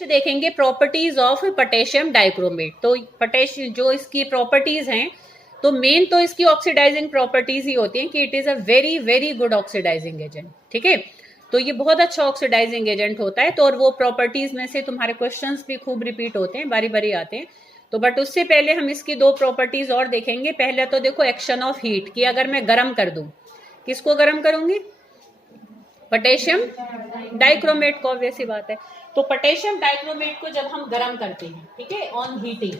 Next देखेंगे properties of potassium dichromate. तो potassium जो इसकी प्रॉपर्टीज हैं, तो मेन तो इसकी ऑक्सीडाइजिंग प्रॉपर्टीज ही होती हैं कि it is a very very good oxidising agent. ठीक है, तो ये बहुत अच्छा ऑक्सीडाइजिंग एजेंट होता है। तो और वो प्रॉपर्टीज में से तुम्हारे क्वेश्चंस भी खूब रिपीट होते हैं, बारी बारी आते हैं। तो बट उससे पहले हम इसकी दो प्रॉपर्टीज और देखेंगे। पहले तो देखो एक्शन ऑफ हीट की, अगर मैं गर्म कर दूं, किसको गर्म करूंगी? पोटेशियम डाइक्रोमेट को, वैसी बात है। तो पोटेशियम डाइक्रोमेट को जब हम गर्म करते हैं, ठीक है, ऑन हीटिंग,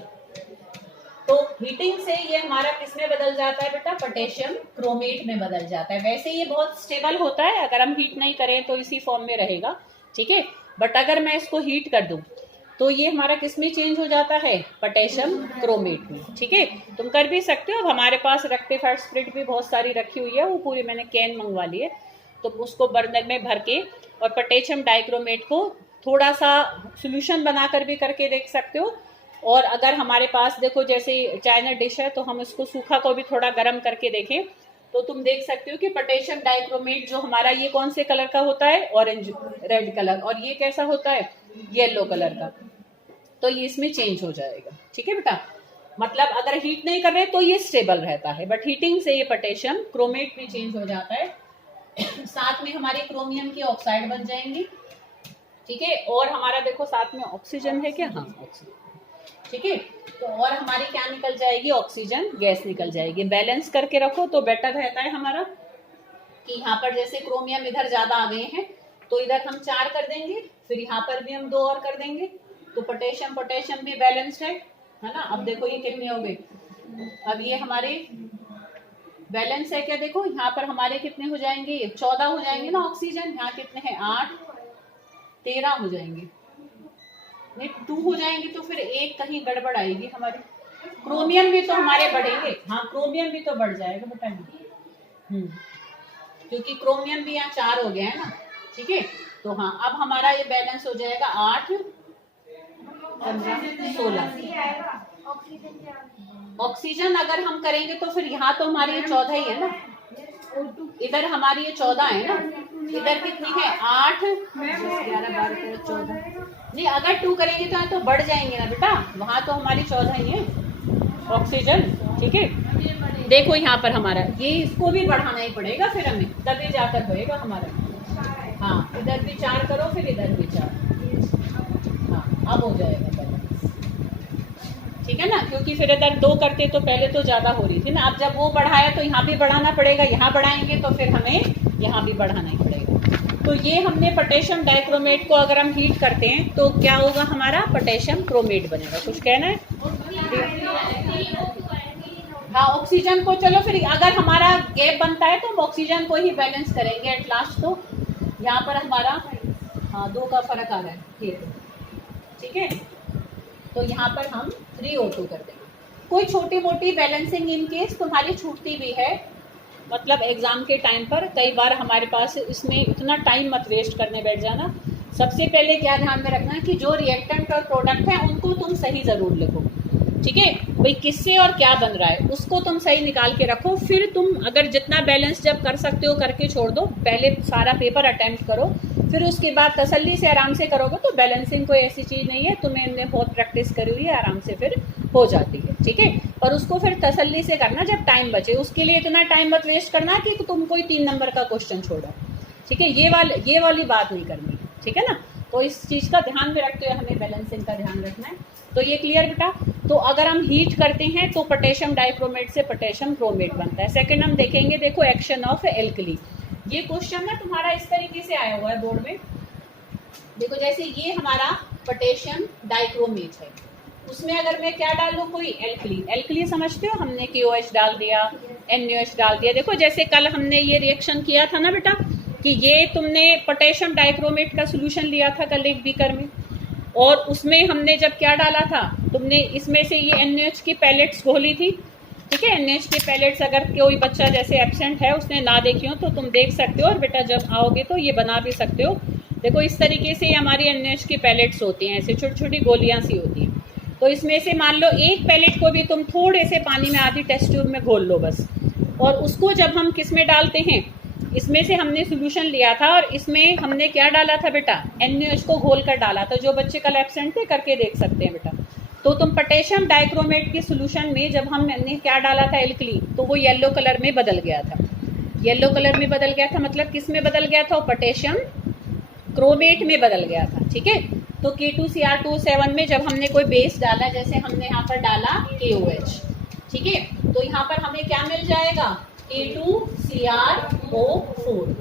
तो हीटिंग से ये हमारा किस में बदल जाता है बेटा? पोटेशियम क्रोमेट में बदल जाता है। वैसे ये बहुत स्टेबल होता है, अगर हम हीट नहीं करें तो इसी फॉर्म में रहेगा। ठीक है, बट अगर मैं इसको हीट कर दूं तो ये हमारा किस में चेंज हो जाता है? पोटेशियम क्रोमेट में। ठीक है, तुम कर भी सकते हो। अब हमारे पास रेक्टिफाइड स्प्रिट भी बहुत सारी रखी हुई है, वो पूरी मैंने कैन मंगवा ली है, तो उसको बर्नर में भर के और पोटेशियम डाइक्रोमेट को थोड़ा सा सोल्यूशन बनाकर भी करके देख सकते हो। और अगर हमारे पास देखो जैसे चाइना डिश है, तो हम इसको सूखा को भी थोड़ा गर्म करके देखें, तो तुम देख सकते हो कि पोटेशियम डाइक्रोमेट जो हमारा, ये कौन से कलर का होता है? Orange red colour. और ये कैसा होता है? येलो कलर का। तो ये इसमें चेंज हो जाएगा। ठीक है बेटा, मतलब अगर हीट नहीं कर रहे तो ये स्टेबल रहता है, बट हीटिंग से ये पोटेशियम क्रोमेट में चेंज हो जाता है। साथ में हमारे क्रोमियम की ऑक्साइड बन जाएंगी। ठीक है, और हमारा देखो साथ में ऑक्सीजन है क्या? हाँ, ऑक्सीजन। ठीक है, तो और हमारी क्या निकल जाएगी? ऑक्सीजन गैस निकल जाएगी। बैलेंस करके रखो तो बेटर रहता है हमारा, कि यहाँ पर जैसे क्रोमियम इधर ज्यादा आ गए हैं, तो इधर हम 4 कर देंगे, फिर यहाँ पर भी हम 2 और कर देंगे, तो पोटेशियम भी बैलेंस्ड है ना। अब देखो ये कितने हो गए? अब ये हमारे बैलेंस है क्या? देखो यहाँ पर हमारे कितने हो जाएंगे? 14 हो जाएंगे ना ऑक्सीजन। यहाँ कितने हैं? 8, 13 हो जाएंगे, नहीं 2 हो जाएंगे, तो फिर एक कहीं गड़बड़ आएगी हमारी। क्रोमियम भी तो हमारे बढ़ेंगे। हाँ, क्रोमियम भी तो बढ़ जाएगा बेटा, क्योंकि क्रोमियम भी यहाँ 4 हो गया है ना। ठीक है, तो हाँ, अब हमारा ये बैलेंस हो जाएगा 8, 15, 16। ऑक्सीजन अगर हम करेंगे तो फिर यहाँ तो हमारी ये 14 ही है ना, इधर हमारी ये 14 है ना, इधर कितनी है? 8, 11, 12, 13, 14। नहीं, अगर 2 करेंगे तो यहाँ तो बढ़ जाएंगे ना बेटा, वहां तो हमारी 14 ही है ऑक्सीजन। ठीक है, देखो यहाँ पर हमारा ये, इसको भी बढ़ाना ही पड़ेगा फिर हमें, तभी जाकर होएगा हमारा। हाँ, इधर भी 4 करो, फिर इधर भी 4। हाँ, अब हो जाएगा बैलेंस। ठीक है ना, क्योंकि फिर इधर 2 करते तो पहले तो ज्यादा हो रही थी ना। अब जब वो बढ़ाया तो यहाँ भी बढ़ाना पड़ेगा, यहाँ बढ़ाएंगे तो फिर हमें यहाँ भी बढ़ाना ही पड़ेगा। तो ये हमने पोटेशियम डाइक्रोमेट को अगर हम हीट करते हैं तो क्या होगा? हमारा पोटेशियम क्रोमेट बनेगा। कुछ कहना है? हाँ, ऑक्सीजन को, चलो फिर अगर हमारा गैप बनता है तो हम ऑक्सीजन को ही बैलेंस करेंगे एट लास्ट। तो यहाँ पर हमारा, हाँ, 2 का फर्क आ रहा है। ठीक है, तो यहाँ पर हम 3O2 कर देंगे। कोई छोटी मोटी बैलेंसिंग इन केस तुम्हारी छूटती भी है, मतलब एग्जाम के टाइम पर कई बार हमारे पास, इसमें इतना टाइम मत वेस्ट करने बैठ जाना। सबसे पहले क्या ध्यान में रखना है कि जो रिएक्टेंट और प्रोडक्ट है उनको तुम सही जरूर लिखो। ठीक है भाई, किससे और क्या बन रहा है उसको तुम सही निकाल के रखो। फिर तुम अगर जितना बैलेंस जब कर सकते हो करके छोड़ दो, पहले सारा पेपर अटेम्प्ट करो, फिर उसके बाद तसल्ली से आराम से करोगे तो बैलेंसिंग कोई ऐसी चीज़ नहीं है, तुम्हें बहुत प्रैक्टिस करी हुई है, आराम से फिर हो जाती है। ठीक है, पर उसको फिर तसल्ली से करना जब टाइम बचे, उसके लिए इतना टाइम मत वेस्ट करना कि तुम कोई 3 नंबर का क्वेश्चन छोड़ो। ठीक है, ये वाली बात नहीं करनी। ठीक है ना, तो इस चीज़ का ध्यान में रखते हुए हमें बैलेंसिंग का ध्यान रखना है। तो ये क्लियर बेटा। तो अगर हम हीट करते हैं तो पोटेशियम डाइक्रोमेट से पोटेशियम क्रोमेट बनता है। सेकंड हम देखेंगे, देखो एक्शन ऑफ एल्कली। ये क्वेश्चन ना तुम्हारा इस तरीके से आया हुआ है बोर्ड में। देखो जैसे ये हमारा पोटेशियम डाइक्रोमेट है, उसमें अगर मैं क्या डाल लूँ? कोई एल्कली। एल्कली समझते हो, हमने KOH डाल दिया, NaOH डाल दिया। देखो जैसे कल हमने ये रिएक्शन किया था ना बेटा, कि ये तुमने पोटेशियम डाइक्रोमेट का सोल्यूशन लिया था कल एक बीकर में, और उसमें हमने जब क्या डाला था, तुमने इसमें से ये NaOH की पैलेट्स घोली थी। ठीक है, NaOH की पैलेट्स अगर कोई बच्चा जैसे एब्सेंट है उसने ना देखी हो तो तुम देख सकते हो, और बेटा जब आओगे तो ये बना भी सकते हो। देखो इस तरीके से हमारी NaOH की पैलेट्स होती हैं, ऐसे छोटी छोटी गोलियां सी होती हैं। तो इसमें से मान लो एक पैलेट को भी तुम थोड़े से पानी में आधी टेस्ट ट्यूब में घोल लो बस, और उसको जब हम किस में डालते हैं, इसमें से हमने सोल्यूशन लिया था और इसमें हमने क्या डाला था बेटा, NaOH को घोल कर डाला था। जो बच्चे कल एब्सेंट थे करके देख सकते हैं बेटा। तो तुम पोटेशियम डाइक्रोमेट के सोल्यूशन में जब हमने क्या डाला था, एल्कली, तो वो येलो कलर में बदल गया था। येलो कलर में बदल गया था मतलब किस में बदल गया था, पोटेशियम क्रोमेट में बदल गया था। ठीक है, तो K2Cr2O7 में जब हमने कोई बेस डाला, जैसे हमने यहाँ पर डाला KOH, ठीक है, तो यहाँ पर हमें क्या मिल जाएगा, K2Cr4।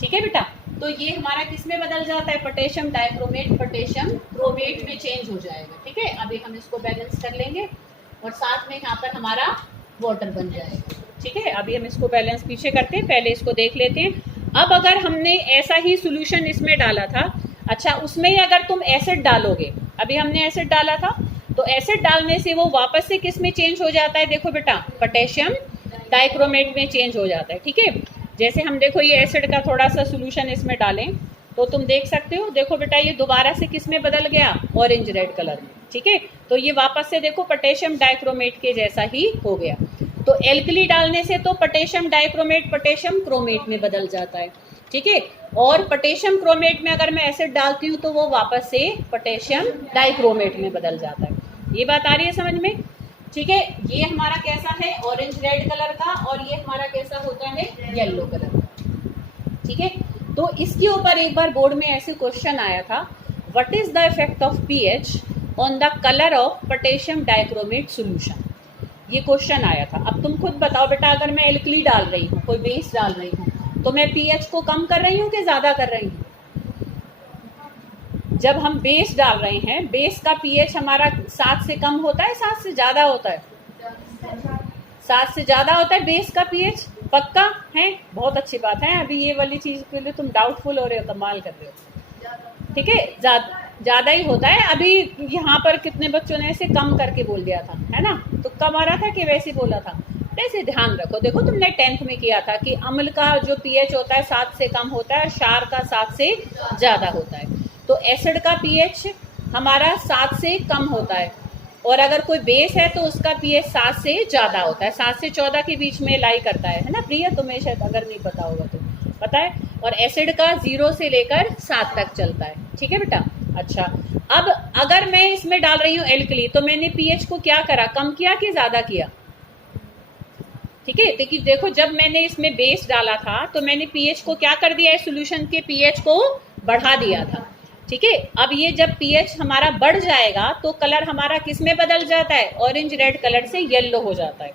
ठीक है बेटा, तो ये हमारा किस में बदल जाता है, पोटेशियम डाइक्रोमेट पोटेशियम क्रोमेट में चेंज हो जाएगा। ठीक है, अभी हम इसको बैलेंस कर लेंगे और साथ में यहाँ पर हमारा वाटर बन जाएगा। ठीक है, अभी हम इसको बैलेंस पीछे करते हैं, पहले इसको देख लेते हैं। अब अगर हमने ऐसा ही सोल्यूशन इसमें डाला था, अच्छा उसमें ही अगर तुम एसिड डालोगे, अभी हमने एसिड डाला था, तो एसिड डालने से वो वापस से किस में चेंज हो जाता है, देखो बेटा, पोटेशियम डाइक्रोमेट में चेंज हो जाता है। ठीक है, जैसे हम देखो ये एसिड का थोड़ा सा सोल्यूशन इसमें डालें तो तुम देख सकते हो, देखो बेटा ये दोबारा से किस में बदल गया, ऑरेंज रेड कलर में। ठीक है, तो ये वापस से देखो पोटेशियम डाइक्रोमेट के जैसा ही हो गया। तो एल्कली डालने से तो पोटेशियम डाइक्रोमेट पोटेशियम क्रोमेट में बदल जाता है। ठीक है, और पोटेशियम क्रोमेट में अगर मैं एसिड डालती हूँ तो वो वापस से पोटेशियम डाइक्रोमेट में बदल जाता है। ये बात आ रही है समझ में। ठीक है, ये हमारा कैसा है, ऑरेंज रेड कलर का, और ये हमारा कैसा होता है, येलो कलर का। ठीक है, तो इसके ऊपर एक बार बोर्ड में ऐसे क्वेश्चन आया था, what is the effect of pH on the colour of potassium dichromate solution. ये क्वेश्चन आया था। अब तुम खुद बताओ बेटा, अगर मैं एल्कली डाल रही हूँ, कोई बेस डाल रही हूँ, तो मैं पीएच को कम कर रही हूँ कि ज्यादा कर रही हूँ। जब हम बेस डाल रहे हैं, बेस का पीएच हमारा 7 से कम होता है, 7 से ज्यादा होता है, 7 से ज्यादा होता है बेस का पीएच। पक्का है, बहुत अच्छी बात है। अभी ये वाली चीज के लिए तुम डाउटफुल हो रहे हो, कमाल कर रहे हो। ठीक है, ज्यादा ही होता है। अभी यहाँ पर कितने बच्चों ने ऐसे कम करके बोल दिया था, है ना, तो कम आ रहा था कि वैसे बोला था। ऐसे ध्यान रखो, देखो तुमने 10th में किया था कि अम्ल का जो पीएच होता है 7 से कम होता है, क्षार का 7 से ज्यादा होता है। तो एसिड का पीएच हमारा 7 से कम होता है, और अगर कोई बेस है तो उसका पीएच 7 से ज्यादा होता है, 7 से 14 के बीच में लाई करता है ना प्रिया, तुम्हें शायद अगर नहीं पता होगा तो पता है। और एसिड का 0 से लेकर 7 तक चलता है। ठीक है बेटा, अच्छा अब अगर मैं इसमें डाल रही हूँ एल्कली, तो मैंने पीएच को क्या करा, कम किया कि ज्यादा किया। ठीक है, देखो जब मैंने इसमें बेस डाला था तो मैंने पीएच को क्या कर दिया है, सॉल्यूशन के पीएच को बढ़ा दिया था। ठीक है, अब ये जब पीएच हमारा बढ़ जाएगा तो कलर हमारा किस में बदल जाता है, ऑरेंज रेड कलर से येलो हो जाता है।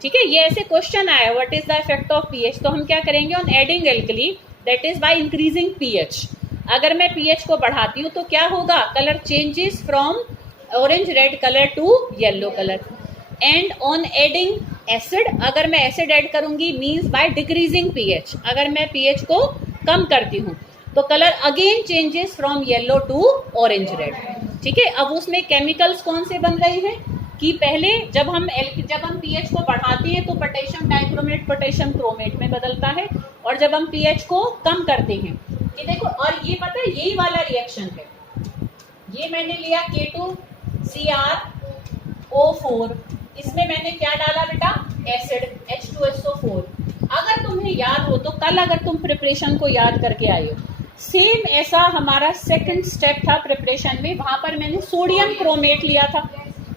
ठीक है, ये ऐसे क्वेश्चन आया, what is the effect of pH, तो हम क्या करेंगे, on adding alkali that is by increasing pH. अगर मैं पीएच को बढ़ाती हूँ तो क्या होगा, colour changes from orange red colour to yellow colour. And on adding acid, अगर मैं एसिड ऐड करूंगी मींस बाय डिक्रीजिंग पीएच, अगर मैं पीएच को कम करती हूँ तो colour again changes from yellow to orange red. ठीक है, अब उसमें केमिकल्स कौन से बन रहे हैं कि पहले जब हम पीएच को बढ़ाते हैं तो पोटेशियम डाइक्रोमेट पोटेशियम क्रोमेट में बदलता है, और जब हम पीएच को कम करते हैं, ये देखो, और ये पता है यही वाला रिएक्शन है। ये मैंने लिया K2Cr4, इसमें मैंने क्या डाला बेटा, एसिड H2SO4। अगर तुम्हें याद हो तो कल अगर तुम प्रिपरेशन को याद करके आए हो, सेम ऐसा हमारा सेकंड स्टेप था प्रिपरेशन में, वहां पर मैंने सोडियम क्रोमेट लिया था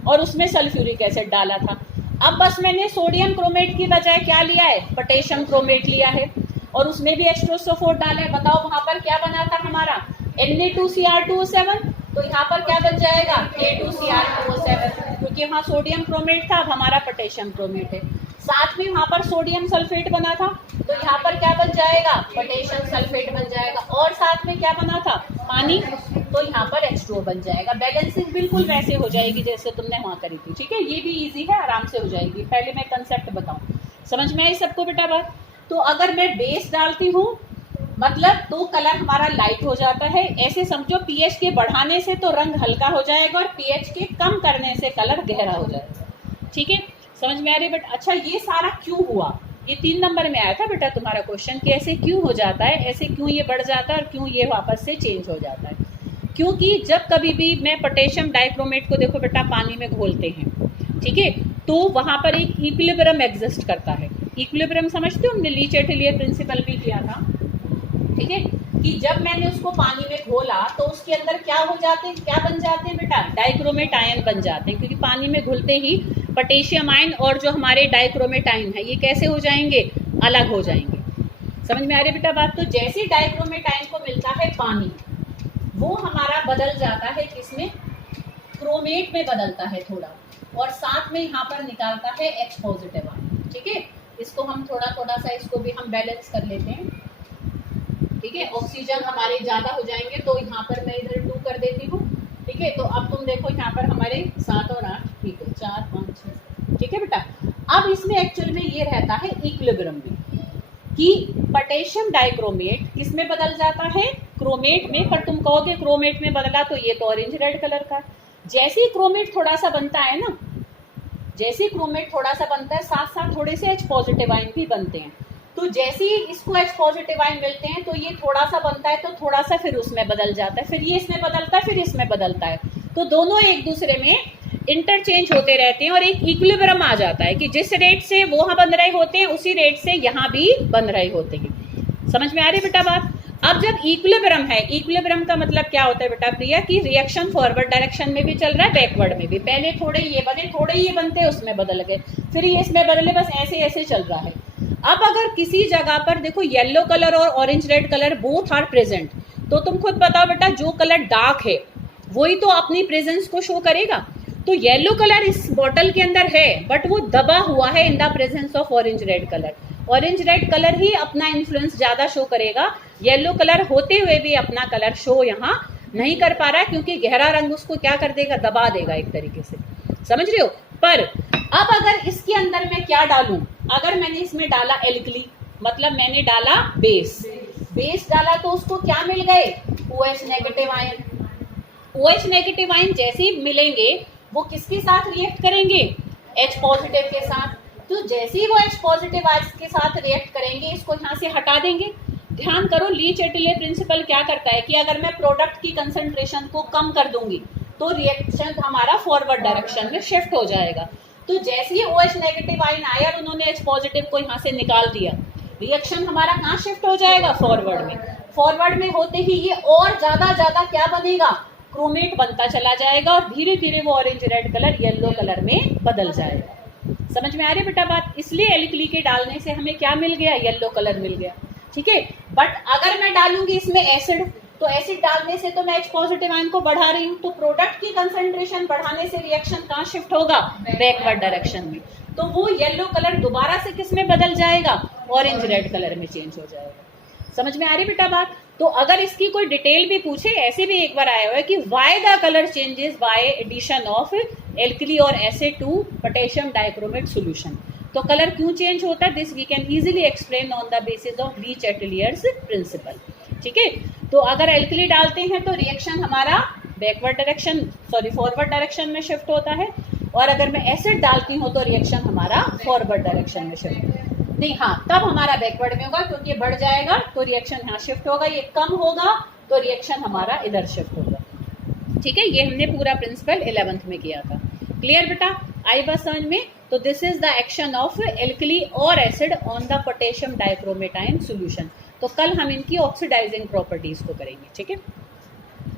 और उसमें सल्फ्यूरिक एसिड डाला था। अब बस मैंने सोडियम क्रोमेट की बजाय क्या लिया है, पोटेशियम क्रोमेट लिया है, और उसमें भी H2SO4 डाला है। बताओ वहां पर क्या बना था हमारा, Na2Cr2O7, तो यहाँ पर क्या बन जाएगा, K2Cr2O7, क्योंकि वहाँ सोडियम क्रोमेट था, अब हमारा पोटेशियम क्रोमेट है। साथ में वहाँ पर सोडियम सल्फेट बना था, तो यहाँ पर क्या बन जाएगा, पोटेशियम सल्फेट बन जाएगा, और साथ में क्या बना था, पानी, तो यहाँ पर H2O बन जाएगा। बैलेंसिंग बिल्कुल वैसे हो जाएगी जैसे तुमने वहाँ करी थी। ठीक है, ये भी इजी है, आराम से हो जाएगी। पहले मैं कंसेप्ट बताऊँ, समझ में आई सबको बेटा बात। तो अगर मैं बेस डालती हूँ मतलब तो कलर हमारा लाइट हो जाता है, ऐसे समझो पीएच के बढ़ाने से तो रंग हल्का हो जाएगा और पीएच के कम करने से कलर गहरा हो जाएगा। ठीक है, समझ में आ रही बेटा। अच्छा ये सारा क्यों हुआ, ये 3 नंबर में आया था बेटा तुम्हारा क्वेश्चन कि ऐसे क्यों हो जाता है, ऐसे क्यों ये बढ़ जाता है और क्यों ये वापस से चेंज हो जाता है। क्योंकि जब कभी भी मैं पोटेशियम डाइक्रोमेट को देखो बेटा पानी में घोलते हैं, ठीक है, तो वहां पर एक इक्विलिब्रियम एग्जिस्ट करता है। इक्विलिब्रियम समझते हो, हमने ली चैटेलियर प्रिंसिपल भी किया था, ठीक है, कि जब मैंने उसको पानी में घोला तो उसके अंदर क्या हो जाते हैं, क्या बन जाते हैं बेटा, डाइक्रोमेट आयन बन जाते हैं, क्योंकि पानी में घुलते ही पोटेशियम आयन और जो हमारे डाइक्रोमेट आयन है ये कैसे हो जाएंगे, अलग हो जाएंगे। समझ में आ रही है बेटा बात। तो जैसे डाइक्रोमेट आयन को मिलता है पानी, वो हमारा बदल जाता है किसमें, क्रोमेट में बदलता है थोड़ा, और साथ में यहाँ पर निकालता है H पॉजिटिव आयन, ठीक है। इसको हम थोड़ा थोड़ा सा इसको भी हम बैलेंस कर लेते हैं, ठीक है। ऑक्सीजन हमारे ज्यादा हो जाएंगे तो यहाँ पर मैं इधर 2 कर देती हूँ, ठीक है। तो अब तुम देखो यहाँ पर हमारे 7 और 8, ठीक है, 4 5 6, ठीक है बेटा। अब इसमें एक्चुअल में ये रहता है इक्विलिब्रियम में कि पोटेशियम डाइक्रोमेट किस में बदल जाता है, क्रोमेट में। पर तुम कहोगे क्रोमेट में बदला तो ये तो ऑरेंज रेड कलर का। जैसे ही क्रोमेट थोड़ा सा बनता है ना, जैसे ही क्रोमेट थोड़ा सा बनता है, साथ साथ थोड़े से H पॉजिटिव आयन भी बनते हैं। तो जैसे ही इसको H पॉजिटिव आयन मिलते हैं तो ये थोड़ा सा बनता है, तो थोड़ा सा फिर उसमें बदल जाता है, फिर ये इसमें बदलता है, फिर इसमें बदलता है। तो दोनों एक दूसरे में इंटरचेंज होते रहते हैं और एक इक्विलिब्रियम आ जाता है कि जिस रेट से वो वहां बन रहे होते हैं उसी रेट से यहाँ भी बन रहे होते हैं। समझ में आ रही है बेटा बात। अब जब इक्विलिब्रियम है, इक्विलिब्रियम का मतलब क्या होता है बेटा प्रिया, कि रिएक्शन फॉरवर्ड डायरेक्शन में भी चल रहा है, बैकवर्ड में भी। पहले थोड़े ये बने, थोड़े ये बनते, उसमें बदल गए, फिर ये इसमें बदले, बस ऐसे ऐसे चल रहा है। अब अगर किसी जगह पर देखो येलो कलर और orange red colour both are present, तो तुम खुद बताओ बेटा, जो कलर डार्क है वही तो अपनी प्रेजेंस को शो करेगा। तो येलो कलर इस बॉटल के अंदर है बट वो दबा हुआ है in the presence of orange red colour. Orange red colour ही अपना इन्फ्लुएंस ज्यादा शो करेगा, येलो कलर होते हुए भी अपना कलर शो यहाँ नहीं कर पा रहा है, क्योंकि गहरा रंग उसको क्या कर देगा, दबा देगा एक तरीके से। समझ रहे हो। पर अब अगर इसके अंदर मैं क्या डालूं, अगर मैंने इसमें डाला एल्कली, मतलब मैंने डाला बेस, बेस डाला तो उसको क्या मिल गए, OH negative ion. OH negative ion जैसे ही मिलेंगे वो किसके साथ रिएक्ट करेंगे, H पॉजिटिव के साथ। तो जैसे ही वो H पॉजिटिव आयन के साथ रिएक्ट करेंगे, इसको यहाँ से हटा देंगे। ध्यान करो, ली चैटेलियर प्रिंसिपल क्या करता है कि अगर मैं प्रोडक्ट की कंसंट्रेशन को कम कर दूंगी तो रिएक्शन हमारा फॉरवर्ड डायरेक्शन में शिफ्ट हो जाएगा। तो जैसे ही OH नेगेटिव आयन आया और उन्होंने H पॉजिटिव को यहाँ से निकाल दिया, रिएक्शन हमारा कहाँ शिफ्ट हो जाएगा, फॉरवर्ड में। फॉरवर्ड में होते ही ये और ज्यादा क्या बनेगा, क्रोमेट बनता चला जाएगा और धीरे धीरे वो orange red colour yellow colour में बदल जाएगा। समझ में आ रही है बेटा बात। इसलिए एल्कली के डालने से हमें क्या मिल गया, येलो कलर मिल गया, ठीक है। बट अगर मैं डालूंगी इसमें एसिड, तो एसिड डालने से तो मैं H पॉजिटिव आयन को बढ़ा रही हूँ, तो प्रोडक्ट की कंसंट्रेशन बढ़ाने से रिएक्शन कहाँ शिफ्ट होगा, बैकवर्ड डायरेक्शन में। तो वो येलो कलर दोबारा से किस में बदल जाएगा, ऑरेंज रेड कलर में चेंज हो जाएगा। समझ में आ रही बेटा बात। तो अगर इसकी कोई डिटेल भी पूछे, ऐसे भी एक बार आया हुआ है कि why the colour changes by addition of alkali और acid to potassium dichromate solution. तो कलर क्यों चेंज होता है, this we can easily explain on the basis of Le Chatelier's principle, ठीक है। तो अगर एल्कली डालते हैं तो रिएक्शन हमारा backward direction, sorry forward direction में शिफ्ट होता है, और अगर मैं एसिड डालती हूँ तो रिएक्शन हमारा फॉरवर्ड डायरेक्शन में शिफ्ट नहीं, हाँ तब हमारा बैकवर्ड में होगा, क्योंकि ये बढ़ जाएगा तो रिएक्शन यहाँ शिफ्ट होगा, ये कम होगा तो रिएक्शन हमारा इधर शिफ्ट होगा, ठीक है। ये हमने पूरा प्रिंसिपल 11th में किया था। क्लियर बेटा, आई बात समझ में। तो this is the action of alkali और acid on the potassium dichromate ion solution. तो कल हम इनकी ऑक्सीडाइजिंग प्रॉपर्टीज को करेंगे, ठीक है।